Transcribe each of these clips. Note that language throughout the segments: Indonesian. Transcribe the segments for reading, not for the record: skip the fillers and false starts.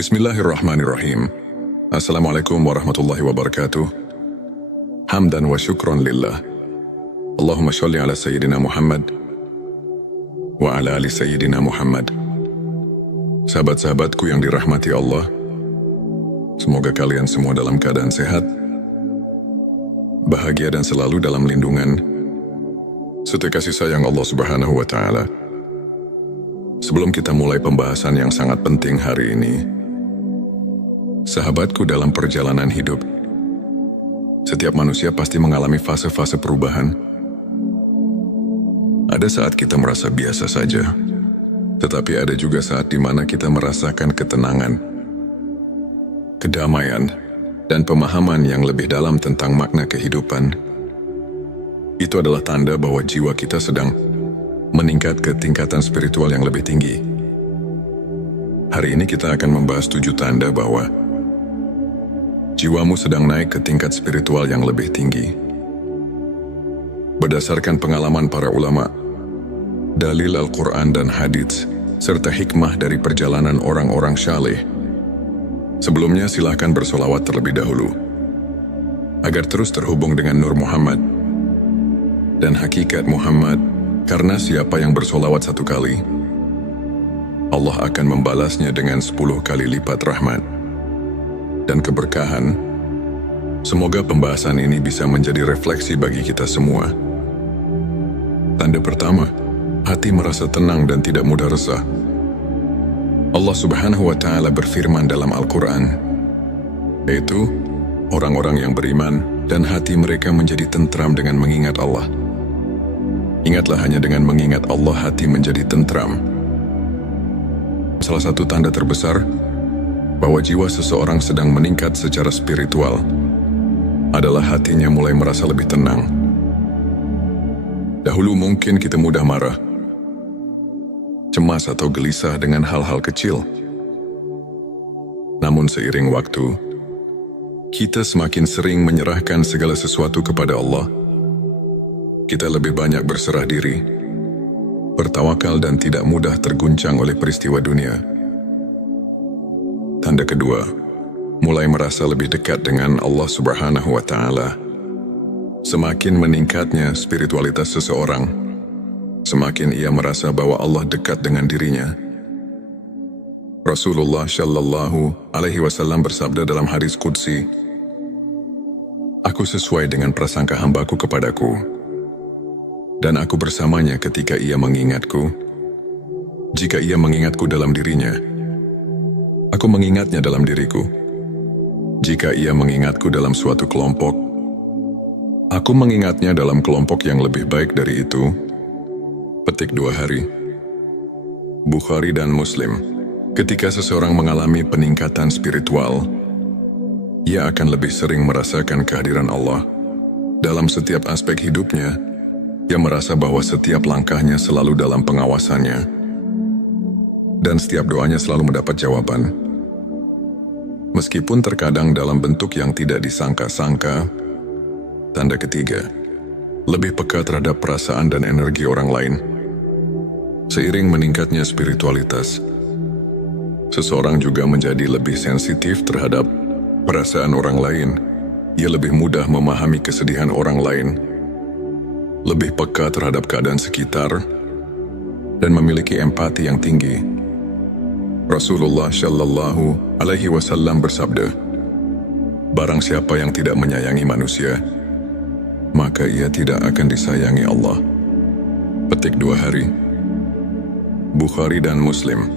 Bismillahirrahmanirrahim. Assalamualaikum warahmatullahi wabarakatuh. Hamdan wa syukron lillah. Allahumma sholli ala Sayyidina Muhammad wa ala ali Sayyidina Muhammad. Sahabat-sahabatku yang dirahmati Allah, semoga kalian semua dalam keadaan sehat, bahagia dan selalu dalam lindungan serta kasih sayang Allah Subhanahu wa Ta'ala. Sebelum kita mulai pembahasan yang sangat penting hari ini, sahabatku, dalam perjalanan hidup, setiap manusia pasti mengalami fase-fase perubahan. Ada saat kita merasa biasa saja, tetapi ada juga saat di mana kita merasakan ketenangan, kedamaian, dan pemahaman yang lebih dalam tentang makna kehidupan. Itu adalah tanda bahwa jiwa kita sedang meningkat ke tingkatan spiritual yang lebih tinggi. Hari ini kita akan membahas 7 tanda bahwa jiwamu sedang naik ke tingkat spiritual yang lebih tinggi. Berdasarkan pengalaman para ulama, dalil Al-Quran dan hadits, serta hikmah dari perjalanan orang-orang syaleh. Sebelumnya silahkan bersolawat terlebih dahulu, agar terus terhubung dengan Nur Muhammad dan hakikat Muhammad, karena siapa yang bersolawat 1 kali, Allah akan membalasnya dengan 10 kali lipat rahmat dan keberkahan. Semoga pembahasan ini bisa menjadi refleksi bagi kita semua. Tanda pertama, hati merasa tenang dan tidak mudah resah. Allah Subhanahu wa Ta'ala berfirman dalam Al-Quran, yaitu orang-orang yang beriman dan hati mereka menjadi tentram dengan mengingat Allah. Ingatlah, hanya dengan mengingat Allah hati menjadi tentram. Salah satu tanda terbesar bahwa jiwa seseorang sedang meningkat secara spiritual adalah hatinya mulai merasa lebih tenang. Dahulu mungkin kita mudah marah, cemas atau gelisah dengan hal-hal kecil. Namun seiring waktu, kita semakin sering menyerahkan segala sesuatu kepada Allah. Kita lebih banyak berserah diri, bertawakal dan tidak mudah terguncang oleh peristiwa dunia. Tanda kedua, mulai merasa lebih dekat dengan Allah Subhanahu wa Ta'ala. Semakin meningkatnya spiritualitas seseorang, semakin ia merasa bahwa Allah dekat dengan dirinya. Rasulullah Shallallahu Alaihi Wasallam bersabda dalam hadis qudsi, "Aku sesuai dengan prasangka hambaku kepadaku, dan aku bersamanya ketika ia mengingatku. Jika ia mengingatku dalam dirinya, aku mengingatnya dalam diriku. Jika ia mengingatku dalam suatu kelompok, aku mengingatnya dalam kelompok yang lebih baik dari itu." Petik 2 hari. Bukhari dan Muslim. Ketika seseorang mengalami peningkatan spiritual, ia akan lebih sering merasakan kehadiran Allah dalam setiap aspek hidupnya. Ia merasa bahwa setiap langkahnya selalu dalam pengawasannya, dan setiap doanya selalu mendapat jawaban. Meskipun terkadang dalam bentuk yang tidak disangka-sangka. Tanda ketiga, lebih peka terhadap perasaan dan energi orang lain. Seiring meningkatnya spiritualitas, seseorang juga menjadi lebih sensitif terhadap perasaan orang lain. Ia lebih mudah memahami kesedihan orang lain, lebih peka terhadap keadaan sekitar, dan memiliki empati yang tinggi. Rasulullah Shallallahu Alaihi Wasallam bersabda, "Barang siapa yang tidak menyayangi manusia, maka ia tidak akan disayangi Allah." Petik 2 hari. Bukhari dan Muslim.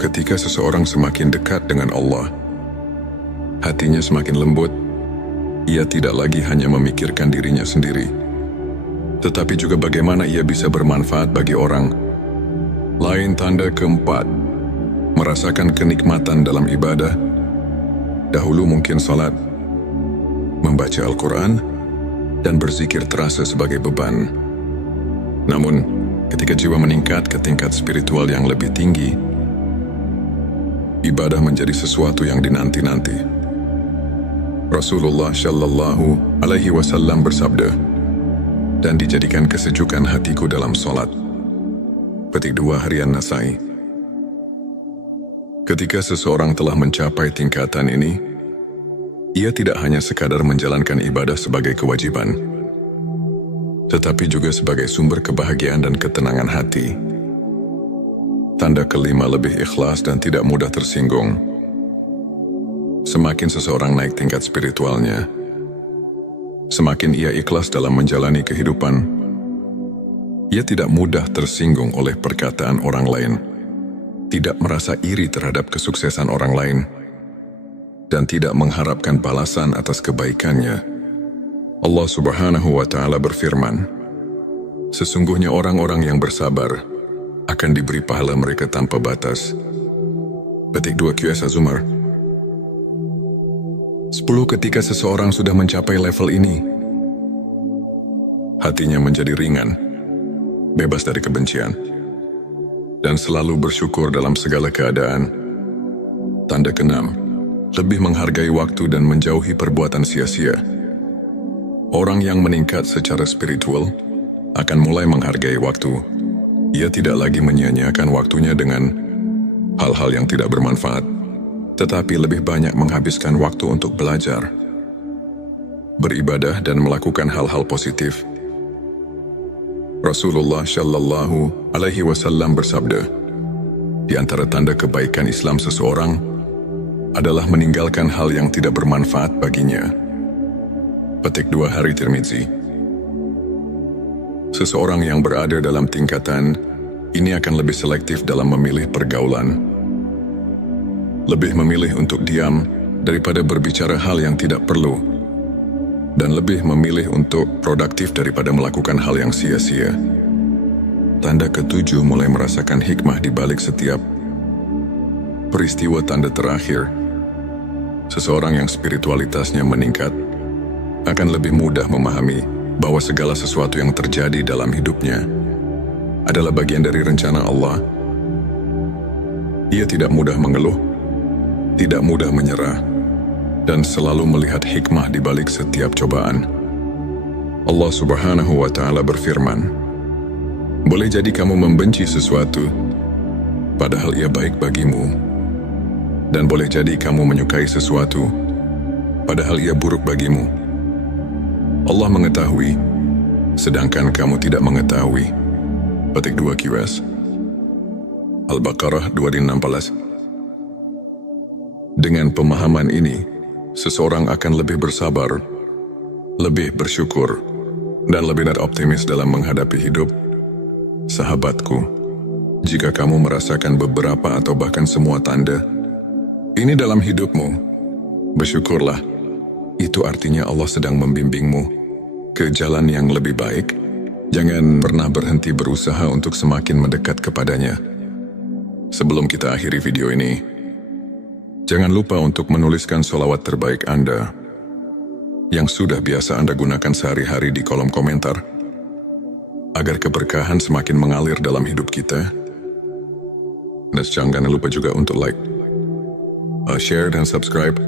Ketika seseorang semakin dekat dengan Allah, hatinya semakin lembut. Ia tidak lagi hanya memikirkan dirinya sendiri, tetapi juga bagaimana ia bisa bermanfaat bagi orang lain. Tanda keempat, merasakan kenikmatan dalam ibadah. Dahulu mungkin salat, membaca Al-Quran, dan berzikir terasa sebagai beban. Namun, ketika jiwa meningkat ke tingkat spiritual yang lebih tinggi, ibadah menjadi sesuatu yang dinanti-nanti. Rasulullah Shallallahu Alaihi Wasallam bersabda, "Dan dijadikan kesejukan hatiku dalam solat." Petik 2 harian Nasai. Ketika seseorang telah mencapai tingkatan ini, ia tidak hanya sekadar menjalankan ibadah sebagai kewajiban, tetapi juga sebagai sumber kebahagiaan dan ketenangan hati. Tanda kelima, lebih ikhlas dan tidak mudah tersinggung. Semakin seseorang naik tingkat spiritualnya, semakin ia ikhlas dalam menjalani kehidupan. Ia tidak mudah tersinggung oleh perkataan orang lain, tidak merasa iri terhadap kesuksesan orang lain, dan tidak mengharapkan balasan atas kebaikannya. Allah Subhanahu wa Ta'ala berfirman, "Sesungguhnya orang-orang yang bersabar akan diberi pahala mereka tanpa batas." Petik 2 QS Az-Zumar. 10. Ketika seseorang sudah mencapai level ini, hatinya menjadi ringan, bebas dari kebencian, dan selalu bersyukur dalam segala keadaan. Tanda ke-6, lebih menghargai waktu dan menjauhi perbuatan sia-sia. Orang yang meningkat secara spiritual akan mulai menghargai waktu. Ia tidak lagi menyia-nyiakan waktunya dengan hal-hal yang tidak bermanfaat, tetapi lebih banyak menghabiskan waktu untuk belajar, beribadah, dan melakukan hal-hal positif. Rasulullah Shallallahu Alaihi Wasallam bersabda, di antara tanda kebaikan Islam seseorang adalah meninggalkan hal yang tidak bermanfaat baginya. Petik 2 Hari Tirmizi. Seseorang yang berada dalam tingkatan ini akan lebih selektif dalam memilih pergaulan, lebih memilih untuk diam daripada berbicara hal yang tidak perlu, dan lebih memilih untuk produktif daripada melakukan hal yang sia-sia. Tanda ke-7, mulai merasakan hikmah di balik setiap peristiwa. Tanda terakhir, seseorang yang spiritualitasnya meningkat akan lebih mudah memahami bahwa segala sesuatu yang terjadi dalam hidupnya adalah bagian dari rencana Allah. Ia tidak mudah mengeluh, tidak mudah menyerah, dan selalu melihat hikmah di balik setiap cobaan. Allah Subhanahu wa Ta'ala berfirman, "Boleh jadi kamu membenci sesuatu, padahal ia baik bagimu. Dan boleh jadi kamu menyukai sesuatu, padahal ia buruk bagimu. Allah mengetahui, sedangkan kamu tidak mengetahui." Petik 2 QS Al-Baqarah 216. Dengan pemahaman ini, seseorang akan lebih bersabar, lebih bersyukur, dan lebih optimis dalam menghadapi hidup. Sahabatku, jika kamu merasakan beberapa atau bahkan semua tanda ini dalam hidupmu, bersyukurlah. Itu artinya Allah sedang membimbingmu ke jalan yang lebih baik. Jangan pernah berhenti berusaha untuk semakin mendekat kepadanya. Sebelum kita akhiri video ini, jangan lupa untuk menuliskan sholawat terbaik Anda yang sudah biasa Anda gunakan sehari-hari di kolom komentar, agar keberkahan semakin mengalir dalam hidup kita. Dan jangan lupa juga untuk like, share, dan subscribe,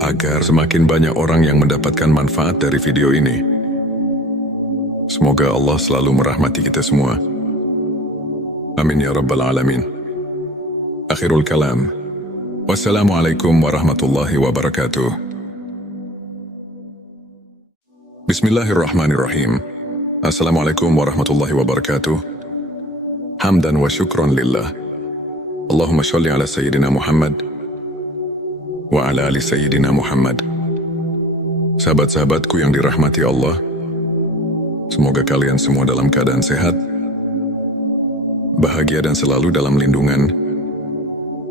agar semakin banyak orang yang mendapatkan manfaat dari video ini. Semoga Allah selalu merahmati kita semua. Amin ya Rabbal Alamin. Akhirul kalam. Wassalamualaikum warahmatullahi wabarakatuh. Bismillahirrahmanirrahim. Assalamualaikum warahmatullahi wabarakatuh. Hamdan wa syukran lillah. Allahumma sholli ala Sayyidina Muhammad wa ala ali Sayyidina Muhammad. Sahabat-sahabatku yang dirahmati Allah, semoga kalian semua dalam keadaan sehat, bahagia, dan selalu dalam lindungan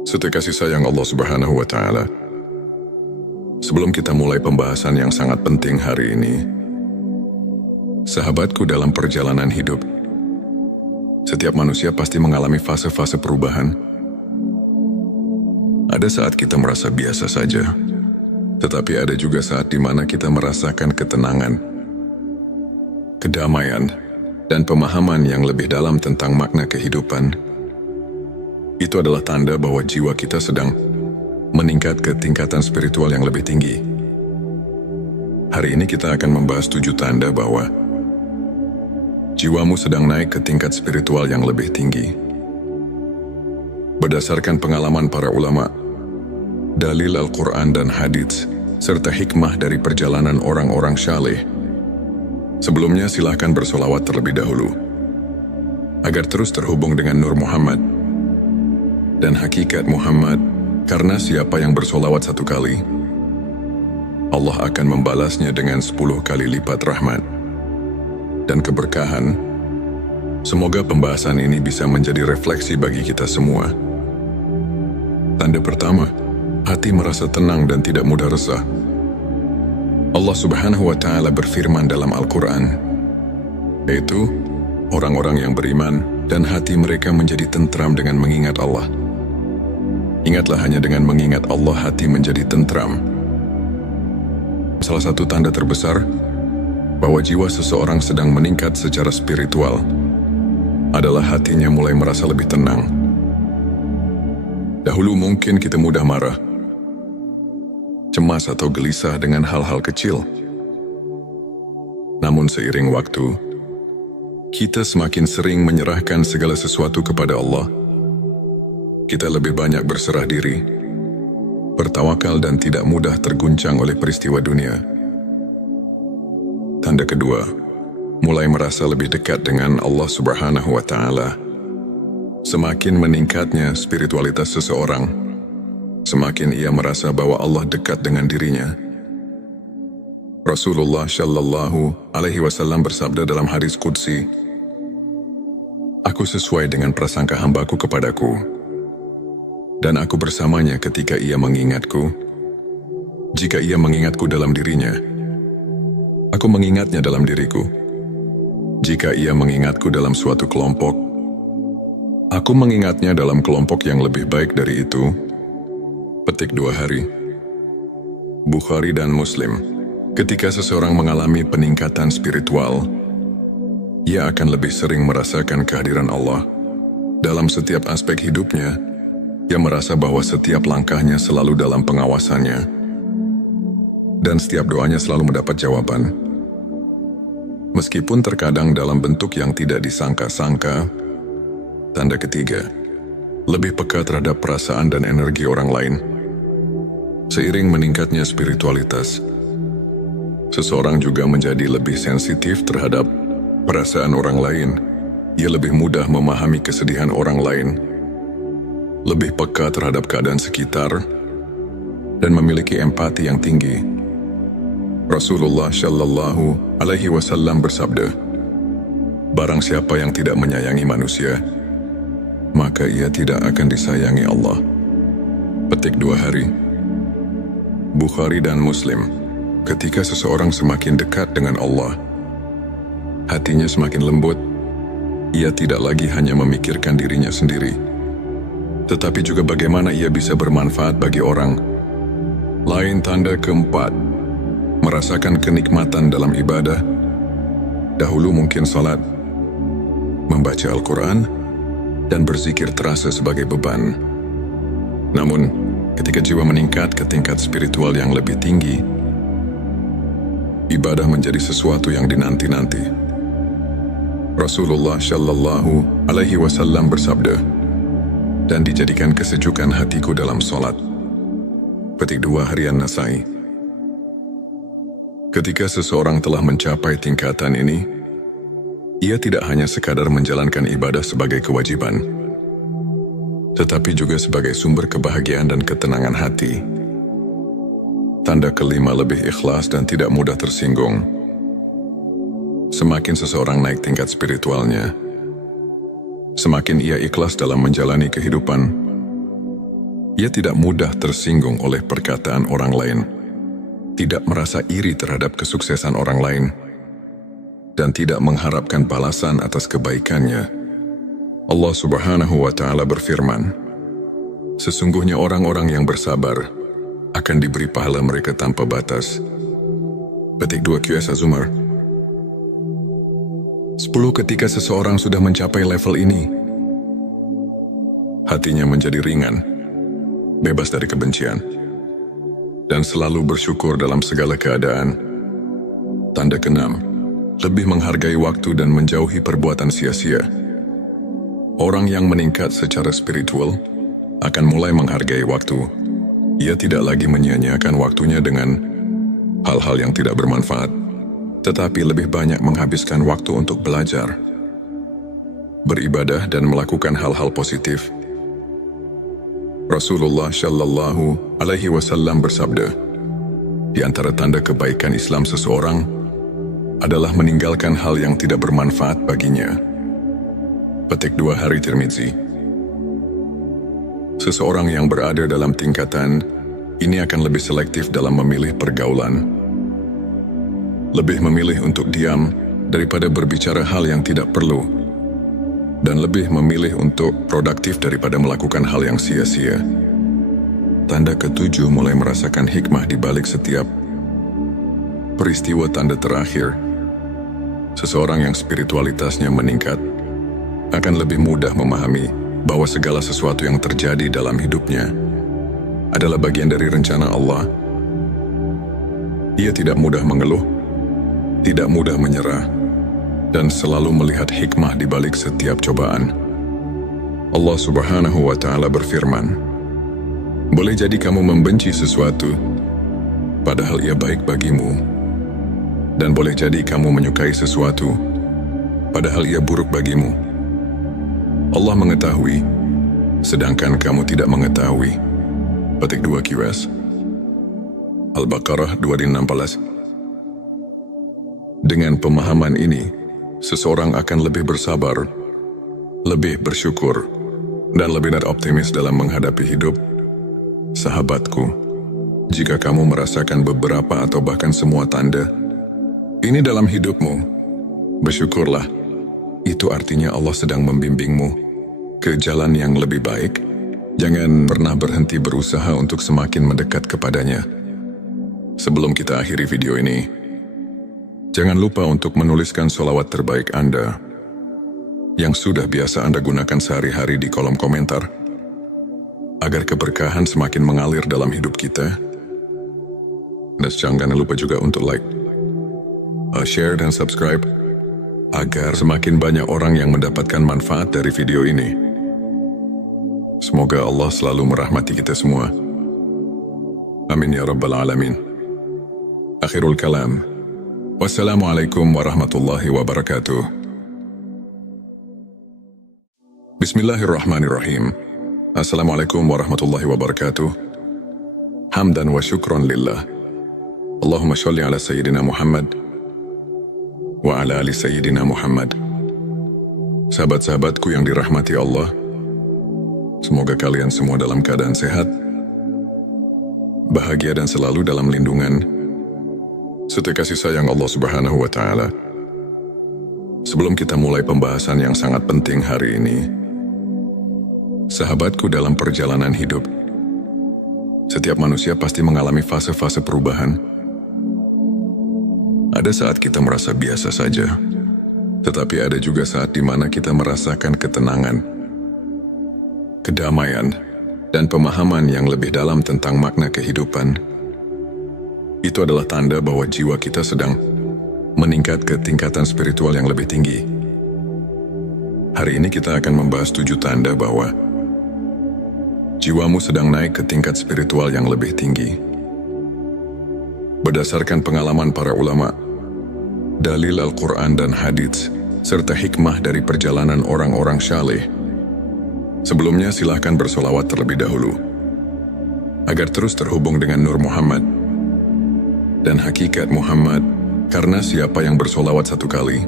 serta kasih sayang Allah Subhanahu wa Ta'ala. Sebelum kita mulai pembahasan yang sangat penting hari ini, sahabatku, dalam perjalanan hidup, setiap manusia pasti mengalami fase-fase perubahan. Ada saat kita merasa biasa saja, tetapi ada juga saat di mana kita merasakan ketenangan, kedamaian, dan pemahaman yang lebih dalam tentang makna kehidupan. Itu adalah tanda bahwa jiwa kita sedang meningkat ke tingkatan spiritual yang lebih tinggi. Hari ini kita akan membahas 7 tanda bahwa jiwamu sedang naik ke tingkat spiritual yang lebih tinggi. Berdasarkan pengalaman para ulama, dalil Al-Quran dan hadits, serta hikmah dari perjalanan orang-orang syaleh. Sebelumnya silahkan bersolawat terlebih dahulu, agar terus terhubung dengan Nur Muhammad dan hakikat Muhammad, karena siapa yang bersolawat 1 kali, Allah akan membalasnya dengan 10 kali lipat rahmat dan keberkahan. Semoga pembahasan ini bisa menjadi refleksi bagi kita semua. Tanda pertama, hati merasa tenang dan tidak mudah resah. Allah Subhanahu wa Ta'ala berfirman dalam Al-Quran, yaitu orang-orang yang beriman dan hati mereka menjadi tentram dengan mengingat Allah. Ingatlah, hanya dengan mengingat Allah hati menjadi tentram. Salah satu tanda terbesar bahwa jiwa seseorang sedang meningkat secara spiritual adalah hatinya mulai merasa lebih tenang. Dahulu mungkin kita mudah marah, cemas atau gelisah dengan hal-hal kecil. Namun seiring waktu, kita semakin sering menyerahkan segala sesuatu kepada Allah. Kita lebih banyak berserah diri, bertawakal dan tidak mudah terguncang oleh peristiwa dunia. Tanda kedua, mulai merasa lebih dekat dengan Allah Subhanahu wa Ta'ala. Semakin meningkatnya spiritualitas seseorang, semakin ia merasa bahwa Allah dekat dengan dirinya. Rasulullah Shallallahu Alaihi Wasallam bersabda dalam hadis qudsi, "Aku sesuai dengan prasangka hambaku kepadaku, dan aku bersamanya ketika ia mengingatku. Jika ia mengingatku dalam dirinya, aku mengingatnya dalam diriku. Jika ia mengingatku dalam suatu kelompok, aku mengingatnya dalam kelompok yang lebih baik dari itu." Petik 2 hari. Bukhari dan Muslim. Ketika seseorang mengalami peningkatan spiritual, ia akan lebih sering merasakan kehadiran Allah dalam setiap aspek hidupnya. Ia merasa bahwa setiap langkahnya selalu dalam pengawasannya, dan setiap doanya selalu mendapat jawaban. Meskipun terkadang dalam bentuk yang tidak disangka-sangka. Tanda ketiga, lebih peka terhadap perasaan dan energi orang lain. Seiring meningkatnya spiritualitas, seseorang juga menjadi lebih sensitif terhadap perasaan orang lain. Ia lebih mudah memahami kesedihan orang lain, lebih peka terhadap keadaan sekitar, dan memiliki empati yang tinggi. Rasulullah Shallallahu Alaihi Wasallam bersabda, "Barang siapa yang tidak menyayangi manusia, maka ia tidak akan disayangi Allah." Petik 2 hari. Bukhari dan Muslim. Ketika seseorang semakin dekat dengan Allah, hatinya semakin lembut. Ia tidak lagi hanya memikirkan dirinya sendiri, tetapi juga bagaimana ia bisa bermanfaat bagi orang lain. Tanda keempat, merasakan kenikmatan dalam ibadah. Dahulu mungkin salat, membaca Al-Quran, dan berzikir terasa sebagai beban. Namun, ketika jiwa meningkat ke tingkat spiritual yang lebih tinggi, ibadah menjadi sesuatu yang dinanti-nanti. Rasulullah Shallallahu Alaihi Wasallam bersabda, "Dan dijadikan kesejukan hatiku dalam solat." Petik 2 harian Nasai. Ketika seseorang telah mencapai tingkatan ini, ia tidak hanya sekadar menjalankan ibadah sebagai kewajiban, tetapi juga sebagai sumber kebahagiaan dan ketenangan hati. Tanda kelima, lebih ikhlas dan tidak mudah tersinggung. Semakin seseorang naik tingkat spiritualnya, semakin ia ikhlas dalam menjalani kehidupan. Ia tidak mudah tersinggung oleh perkataan orang lain, tidak merasa iri terhadap kesuksesan orang lain, dan tidak mengharapkan balasan atas kebaikannya. Allah Subhanahu wa Ta'ala berfirman, "Sesungguhnya orang-orang yang bersabar akan diberi pahala mereka tanpa batas." Petik 2 QS Az-Zumar. 10. Ketika seseorang sudah mencapai level ini, hatinya menjadi ringan, bebas dari kebencian, dan selalu bersyukur dalam segala keadaan. Tanda keenam, lebih menghargai waktu dan menjauhi perbuatan sia-sia. Orang yang meningkat secara spiritual akan mulai menghargai waktu. Ia tidak lagi menyia-nyiakan waktunya dengan hal-hal yang tidak bermanfaat, tetapi lebih banyak menghabiskan waktu untuk belajar, beribadah dan melakukan hal-hal positif. Rasulullah Shallallahu Alaihi Wasallam bersabda, di antara tanda kebaikan Islam seseorang adalah meninggalkan hal yang tidak bermanfaat baginya. Petik 2 Hari Tirmizi. Seseorang yang berada dalam tingkatan ini akan lebih selektif dalam memilih pergaulan, lebih memilih untuk diam daripada berbicara hal yang tidak perlu, dan lebih memilih untuk produktif daripada melakukan hal yang sia-sia. Tanda ke-7 mulai merasakan hikmah di balik setiap peristiwa. Tanda terakhir, seseorang yang spiritualitasnya meningkat akan lebih mudah memahami bahwa segala sesuatu yang terjadi dalam hidupnya adalah bagian dari rencana Allah. Ia tidak mudah mengeluh, tidak mudah menyerah, dan selalu melihat hikmah di balik setiap cobaan. Allah Subhanahu wa Ta'ala berfirman, boleh jadi kamu membenci sesuatu, padahal ia baik bagimu. Dan boleh jadi kamu menyukai sesuatu, padahal ia buruk bagimu. Allah mengetahui, sedangkan kamu tidak mengetahui. Petik 2 QS. Al-Baqarah 216. Dengan pemahaman ini, seseorang akan lebih bersabar, lebih bersyukur, dan lebih optimis dalam menghadapi hidup. Sahabatku, jika kamu merasakan beberapa atau bahkan semua tanda ini dalam hidupmu, bersyukurlah. Itu artinya Allah sedang membimbingmu ke jalan yang lebih baik. Jangan pernah berhenti berusaha untuk semakin mendekat kepadanya. Sebelum kita akhiri video ini, jangan lupa untuk menuliskan sholawat terbaik Anda yang sudah biasa Anda gunakan sehari-hari di kolom komentar, agar keberkahan semakin mengalir dalam hidup kita. Dan jangan lupa juga untuk like, share dan subscribe, agar semakin banyak orang yang mendapatkan manfaat dari video ini. Semoga Allah selalu merahmati kita semua. Amin ya Rabbal Alamin. Akhirul kalam. Wassalamualaikum warahmatullahi wabarakatuh. Bismillahirrahmanirrahim. Assalamualaikum warahmatullahi wabarakatuh. Hamdan wa syukron lillah. Allahumma sholli ala Sayyidina Muhammad wa ala ali Sayyidina Muhammad. Sahabat-sahabatku yang dirahmati Allah, semoga kalian semua dalam keadaan sehat, bahagia dan selalu dalam lindungan serta kasih sayang Allah Subhanahu wa Ta'ala. Sebelum kita mulai pembahasan yang sangat penting hari ini, sahabatku, dalam perjalanan hidup, setiap manusia pasti mengalami fase-fase perubahan. Ada saat kita merasa biasa saja, tetapi ada juga saat di mana kita merasakan ketenangan, kedamaian, dan pemahaman yang lebih dalam tentang makna kehidupan. Itu adalah tanda bahwa jiwa kita sedang meningkat ke tingkatan spiritual yang lebih tinggi. Hari ini kita akan membahas 7 tanda bahwa jiwamu sedang naik ke tingkat spiritual yang lebih tinggi. Berdasarkan pengalaman para ulama, dalil Al-Quran dan hadits, serta hikmah dari perjalanan orang-orang syaleh, sebelumnya silahkan bersolawat terlebih dahulu, agar terus terhubung dengan Nur Muhammad dan hakikat Muhammad, karena siapa yang bersolawat 1 kali,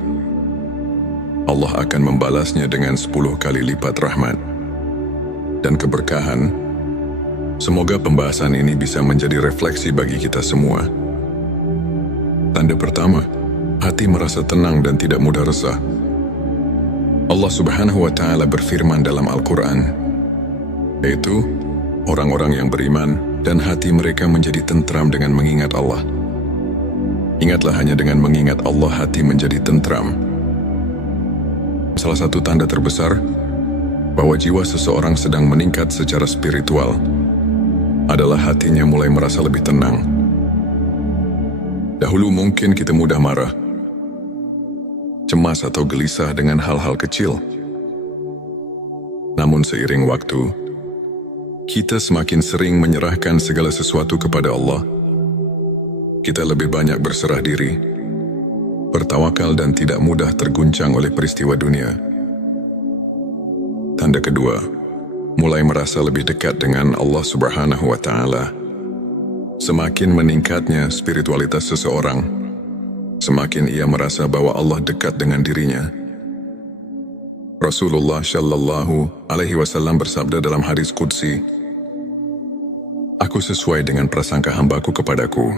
Allah akan membalasnya dengan 10 kali lipat rahmat dan keberkahan. Semoga pembahasan ini bisa menjadi refleksi bagi kita semua. Tanda pertama, hati merasa tenang dan tidak mudah resah. Allah Subhanahu wa Ta'ala berfirman dalam Al-Quran, yaitu orang-orang yang beriman dan hati mereka menjadi tentram dengan mengingat Allah. Ingatlah, hanya dengan mengingat Allah hati menjadi tentram. Salah satu tanda terbesar bahwa jiwa seseorang sedang meningkat secara spiritual adalah hatinya mulai merasa lebih tenang. Dahulu mungkin kita mudah marah, cemas atau gelisah dengan hal-hal kecil. Namun seiring waktu, kita semakin sering menyerahkan segala sesuatu kepada Allah. Kita lebih banyak berserah diri, bertawakal dan tidak mudah terguncang oleh peristiwa dunia. Tanda kedua, mulai merasa lebih dekat dengan Allah Subhanahu wa Ta'ala. Semakin meningkatnya spiritualitas seseorang, semakin ia merasa bahwa Allah dekat dengan dirinya. Rasulullah Shallallahu Alaihi Wasallam bersabda dalam hadis qudsi, "Aku sesuai dengan prasangka hambaku kepadaku,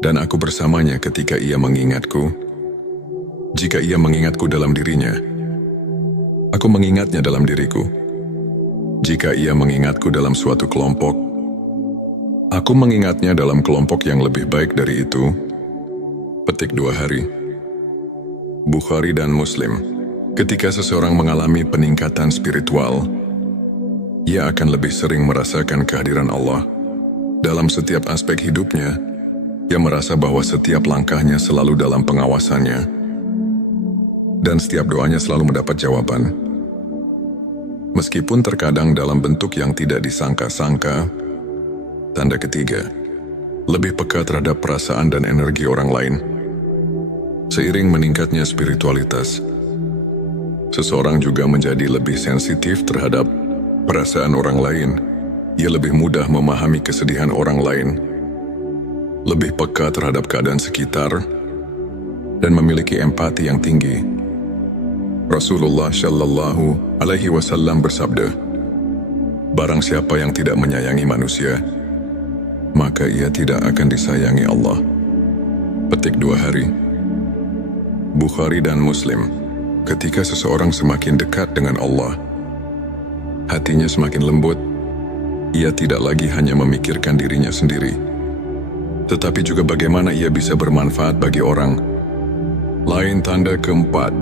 dan aku bersamanya ketika ia mengingatku. Jika ia mengingatku dalam dirinya, aku mengingatnya dalam diriku. Jika ia mengingatku dalam suatu kelompok, aku mengingatnya dalam kelompok yang lebih baik dari itu." Petik 2 hari. Bukhari dan Muslim. Ketika seseorang mengalami peningkatan spiritual, ia akan lebih sering merasakan kehadiran Allah. Dalam setiap aspek hidupnya, ia merasa bahwa setiap langkahnya selalu dalam pengawasannya, dan setiap doanya selalu mendapat jawaban. Meskipun terkadang dalam bentuk yang tidak disangka-sangka. Tanda ketiga, lebih peka terhadap perasaan dan energi orang lain. Seiring meningkatnya spiritualitas, seseorang juga menjadi lebih sensitif terhadap perasaan orang lain. Ia lebih mudah memahami kesedihan orang lain, lebih peka terhadap keadaan sekitar, dan memiliki empati yang tinggi. Rasulullah Shallallahu Alaihi Wasallam bersabda, "Barang siapa yang tidak menyayangi manusia, maka ia tidak akan disayangi Allah." Petik 2 hari. Bukhari dan Muslim. Ketika seseorang semakin dekat dengan Allah, hatinya semakin lembut. Ia tidak lagi hanya memikirkan dirinya sendiri, tetapi juga bagaimana ia bisa bermanfaat bagi orang lain. Tanda keempat,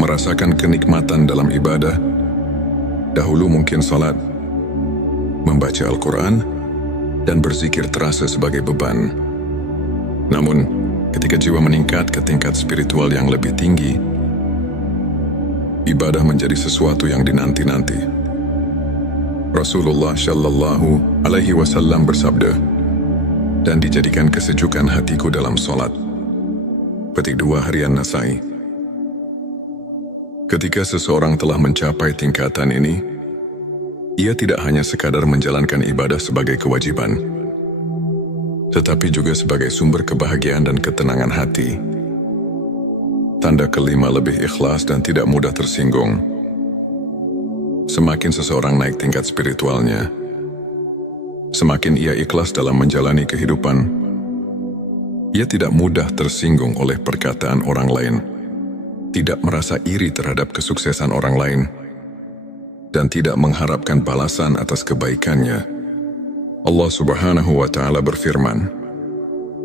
merasakan kenikmatan dalam ibadah. Dahulu mungkin salat, membaca Al-Quran, dan berzikir terasa sebagai beban. Namun, ketika jiwa meningkat ke tingkat spiritual yang lebih tinggi, ibadah menjadi sesuatu yang dinanti-nanti. Rasulullah Shallallahu Alaihi Wasallam bersabda, "Dan dijadikan kesejukan hatiku dalam solat." Petik 2 harian Nasai. Ketika seseorang telah mencapai tingkatan ini, ia tidak hanya sekadar menjalankan ibadah sebagai kewajiban, tetapi juga sebagai sumber kebahagiaan dan ketenangan hati. Tanda kelima, lebih ikhlas dan tidak mudah tersinggung. Semakin seseorang naik tingkat spiritualnya, semakin ia ikhlas dalam menjalani kehidupan. Ia tidak mudah tersinggung oleh perkataan orang lain, tidak merasa iri terhadap kesuksesan orang lain, dan tidak mengharapkan balasan atas kebaikannya. Allah Subhanahu wa Ta'ala berfirman,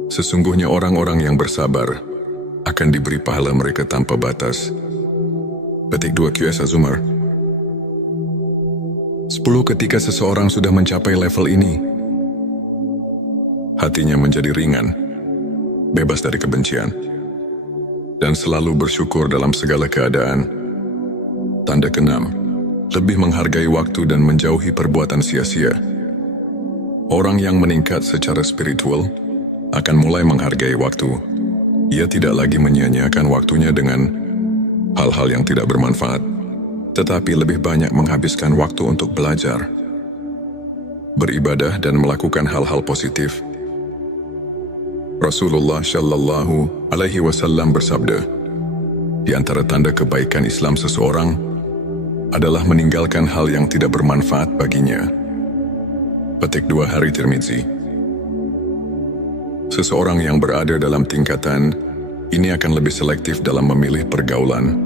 "Sesungguhnya orang-orang yang bersabar akan diberi pahala mereka tanpa batas." Petik 2 QS Az-Zumar. 10. Ketika seseorang sudah mencapai level ini, hatinya menjadi ringan, bebas dari kebencian, dan selalu bersyukur dalam segala keadaan. Tanda keenam, lebih menghargai waktu dan menjauhi perbuatan sia-sia. Orang yang meningkat secara spiritual akan mulai menghargai waktu. Ia tidak lagi menyia-nyiakan waktunya dengan hal-hal yang tidak bermanfaat, tetapi lebih banyak menghabiskan waktu untuk belajar, beribadah, dan melakukan hal-hal positif. Rasulullah Shallallahu Alaihi Wasallam bersabda, "Di antara tanda kebaikan Islam seseorang adalah meninggalkan hal yang tidak bermanfaat baginya." Petik 2 hari Tirmizi. Seseorang yang berada dalam tingkatan ini akan lebih selektif dalam memilih pergaulan,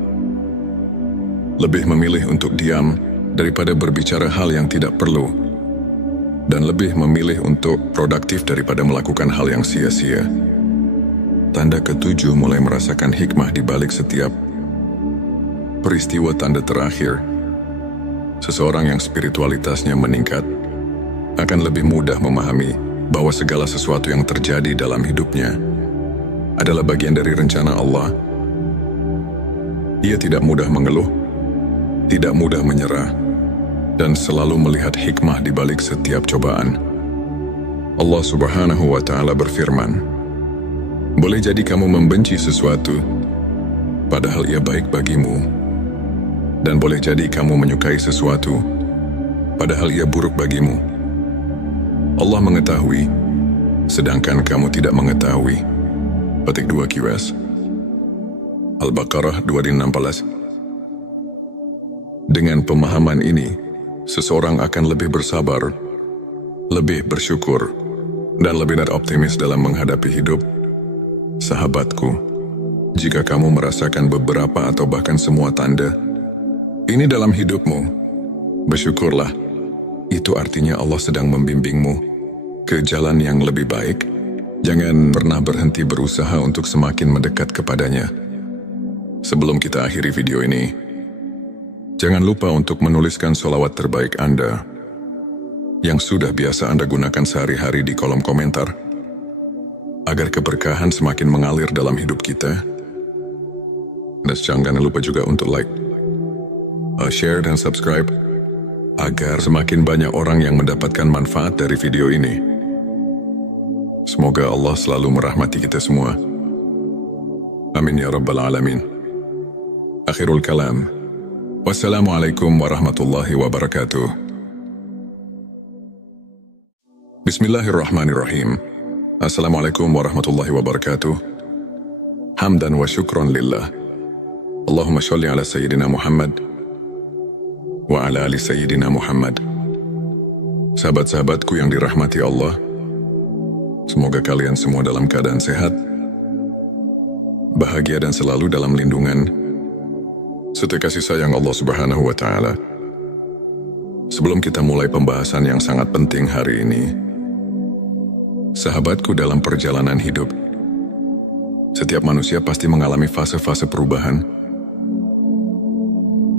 lebih memilih untuk diam daripada berbicara hal yang tidak perlu, dan lebih memilih untuk produktif daripada melakukan hal yang sia-sia. Tanda ketujuh, mulai merasakan hikmah di balik setiap peristiwa. Tanda terakhir, seseorang yang spiritualitasnya meningkat akan lebih mudah memahami bahwa segala sesuatu yang terjadi dalam hidupnya adalah bagian dari rencana Allah. Ia tidak mudah mengeluh, tidak mudah menyerah, dan selalu melihat hikmah di balik setiap cobaan. Allah Subhanahu wa Ta'ala berfirman, boleh jadi kamu membenci sesuatu, padahal ia baik bagimu, dan boleh jadi kamu menyukai sesuatu, padahal ia buruk bagimu. Allah mengetahui, sedangkan kamu tidak mengetahui. Petik 2 QS Al-Baqarah 216. Dengan pemahaman ini, seseorang akan lebih bersabar, lebih bersyukur, dan lebih optimis dalam menghadapi hidup. Sahabatku, jika kamu merasakan beberapa atau bahkan semua tanda ini dalam hidupmu, bersyukurlah. Itu artinya Allah sedang membimbingmu ke jalan yang lebih baik. Jangan pernah berhenti berusaha untuk semakin mendekat kepadanya. Sebelum kita akhiri video ini, jangan lupa untuk menuliskan sholawat terbaik Anda yang sudah biasa Anda gunakan sehari-hari di kolom komentar, agar keberkahan semakin mengalir dalam hidup kita. Dan jangan lupa juga untuk like, share, dan subscribe, agar semakin banyak orang yang mendapatkan manfaat dari video ini. Semoga Allah selalu merahmati kita semua. Amin ya Rabbal Alamin. Akhirul kalam. Wassalamualaikum warahmatullahi wabarakatuh. Bismillahirrahmanirrahim. Assalamualaikum warahmatullahi wabarakatuh. Hamdan wa syukron lillah. Allahumma sholli ala Sayyidina Muhammad wa ala ali Sayyidina Muhammad. Sahabat-sahabatku yang dirahmati Allah, semoga kalian semua dalam keadaan sehat, bahagia, dan selalu dalam lindungan serta kasih sayang Allah Subhanahu wa Ta'ala. Sebelum kita mulai pembahasan yang sangat penting hari ini, sahabatku, dalam perjalanan hidup, setiap manusia pasti mengalami fase-fase perubahan.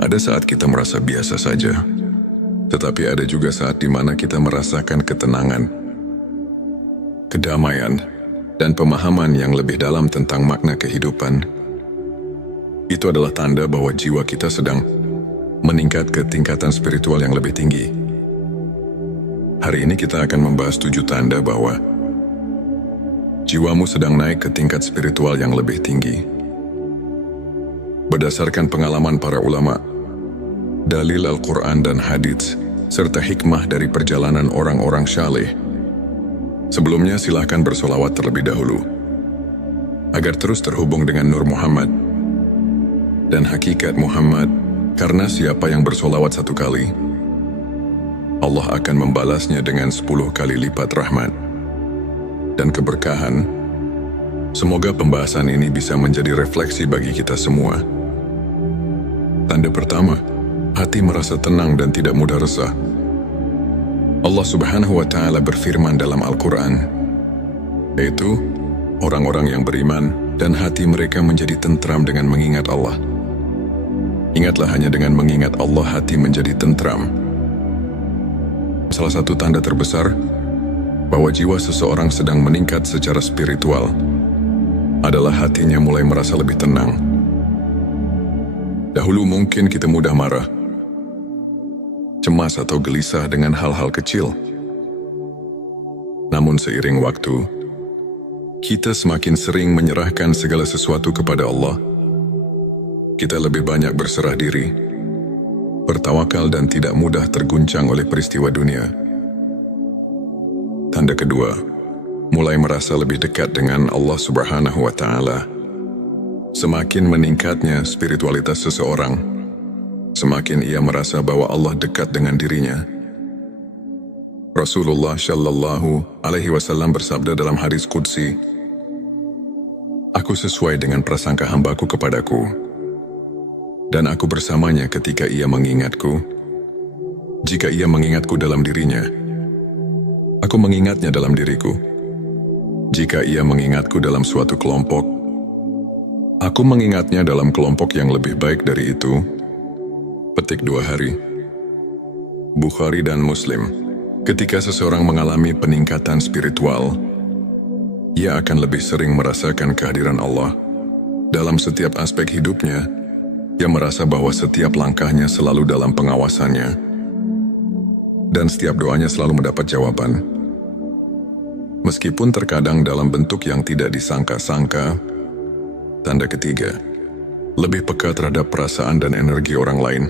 Ada saat kita merasa biasa saja, tetapi ada juga saat di mana kita merasakan ketenangan, kedamaian, dan pemahaman yang lebih dalam tentang makna kehidupan. Itu adalah tanda bahwa jiwa kita sedang meningkat ke tingkatan spiritual yang lebih tinggi. Hari ini kita akan membahas 7 tanda bahwa jiwamu sedang naik ke tingkat spiritual yang lebih tinggi. Berdasarkan pengalaman para ulama, dalil Al-Quran dan hadits, serta hikmah dari perjalanan orang-orang syaleh. Sebelumnya silahkan bersolawat terlebih dahulu, agar terus terhubung dengan Nur Muhammad dan hakikat Muhammad, karena siapa yang bersolawat 1 kali, Allah akan membalasnya dengan 10 kali lipat rahmat dan keberkahan. Semoga pembahasan ini bisa menjadi refleksi bagi kita semua. Tanda pertama, hati merasa tenang dan tidak mudah resah. Allah Subhanahu wa Ta'ala berfirman dalam Al-Quran, yaitu orang-orang yang beriman dan hati mereka menjadi tentram dengan mengingat Allah. Ingatlah, hanya dengan mengingat Allah hati menjadi tentram. Salah satu tanda terbesar bahwa jiwa seseorang sedang meningkat secara spiritual adalah hatinya mulai merasa lebih tenang. Dahulu mungkin kita mudah marah, cemas, atau gelisah dengan hal-hal kecil. Namun seiring waktu, kita semakin sering menyerahkan segala sesuatu kepada Allah. Kita lebih banyak berserah diri, bertawakal, dan tidak mudah terguncang oleh peristiwa dunia. Tanda kedua, mulai merasa lebih dekat dengan Allah Subhanahu wa Ta'ala. Semakin meningkatnya spiritualitas seseorang, semakin ia merasa bahwa Allah dekat dengan dirinya. Rasulullah Shallallahu Alaihi Wasallam bersabda dalam hadis qudsi, "Aku sesuai dengan prasangka hambaku kepadaku, dan aku bersamanya ketika ia mengingatku. Jika ia mengingatku dalam dirinya, aku mengingatnya dalam diriku. Jika ia mengingatku dalam suatu kelompok, aku mengingatnya dalam kelompok yang lebih baik dari itu." Petik 2 hari. Bukhari dan Muslim. Ketika seseorang mengalami peningkatan spiritual, ia akan lebih sering merasakan kehadiran Allah dalam setiap aspek hidupnya. Ia merasa bahwa setiap langkahnya selalu dalam pengawasannya. dan setiap doanya selalu mendapat jawaban. Meskipun terkadang dalam bentuk yang tidak disangka-sangka. Tanda ketiga, lebih peka terhadap perasaan dan energi orang lain.